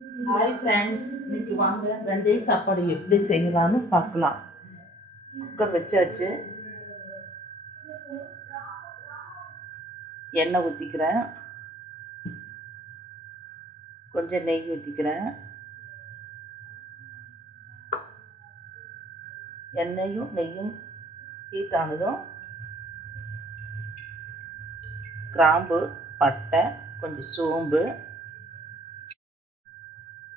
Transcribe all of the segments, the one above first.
Hi friends, இன்னைக்கு வாங்க வெந்தய சாப்பாடு எப்படி செய்யலாம்னு பார்க்கலாம். குக்கர் வச்சாச்சு. எண்ணெய் ஊற்றிக்கிறேன், கொஞ்சம் நெய் ஊற்றிக்கிறேன். எண்ணெயும் நெய்யும் ஹீட் ஆனதும் கிராம்பு, பட்டை, கொஞ்சம் சோம்பு,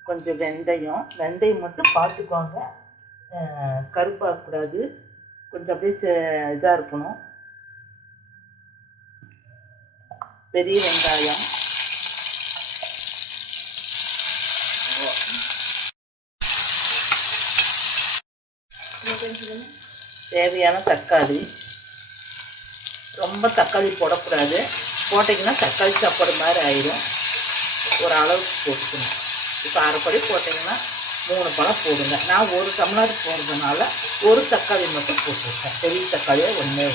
கொஞ்சம் வெந்தயம் மட்டும் பார்த்துக்கோங்க, கருப்பாகக்கூடாது, கொஞ்சம் அப்படியே இதாக இருக்கணும். பெரிய வெங்காயம், தேவையான தக்காளி. ரொம்ப தக்காளி போடக்கூடாது, போட்டிங்கன்னா தக்காளி சாப்பாடு மாதிரி ஆயிடும். ஒரு அளவுக்கு போட்டுக்கணும். இப்போ அரைப்படி போட்டிங்கன்னா 3 பழம் போடுங்க. நான் ஒரு டம்ளர் போடுறதுனால ஒரு தக்காளி மட்டும் போட்டுருக்கேன், பெரிய தக்காளியாக ஒன்று.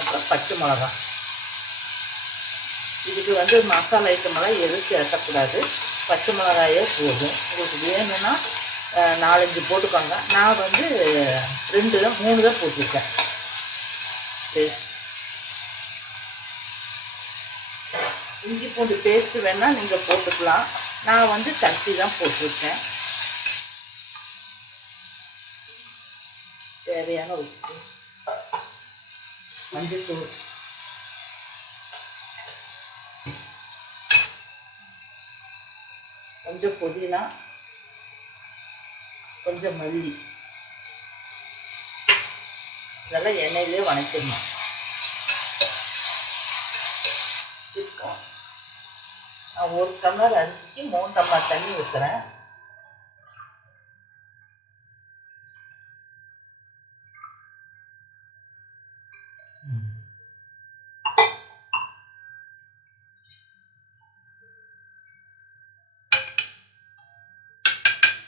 அப்புறம் பச்சை மிளகாய். இதுக்கு மசாலா ஐட்டமெல்லாம் எதுவும் சேர்க்கக்கூடாது, பச்சை மிளகாயே போதும். உங்களுக்கு வேணும்னா 4-5 போட்டுக்கோங்க. நான் 2 தான் 3 தான் போட்டிருக்கேன். இஞ்சி பூண்டு பேஸ்ட்டு வேணால் நீங்கள் போட்டுக்கலாம். நான் தட்டி தான் போட்டிருக்கேன். தேவையான உப்பு, மஞ்சள்தூள், கொஞ்சம் புதினா, கொஞ்சம் மல்லி. இதெல்லாம் எண்ணெயிலே வணக்கிடணும். நான் 1 டம்ளர் அரிசிக்கு 3 டம்ளர் தண்ணி ஊற்றுறேன்.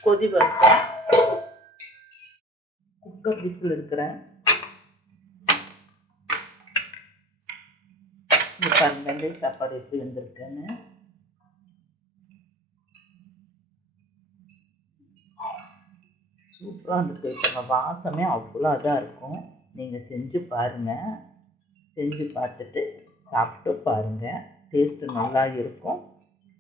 கொதி வரட்டும். குக்கர் விசில் எடுக்கிறேன். வெந்தய சாப்பாடு எப்படி வந்திருக்குன்னு சூப்பராக வந்துருக்கு. வாசமே அவ்வளோ இதாக இருக்கும். நீங்கள் செஞ்சு பாருங்கள். செஞ்சு பார்த்துட்டு சாப்பிட்டு பாருங்கள். டேஸ்ட்டு நல்லா இருக்கும்.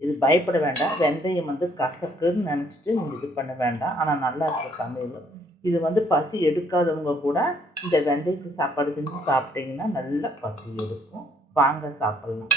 இது பயப்பட வேண்டாம். வெந்தயம் கசக்குன்னு நினச்சிட்டு நீங்கள் இது பண்ண வேண்டாம். ஆனால் நல்லா இருக்கும் சமையல். இது பசி எடுக்காதவங்க கூட இந்த வெந்தயத்து சாப்பாடு செஞ்சு சாப்பிட்டிங்கன்னா நல்லா பசி எடுக்கும். வாங்க சாப்பிட்லாம்.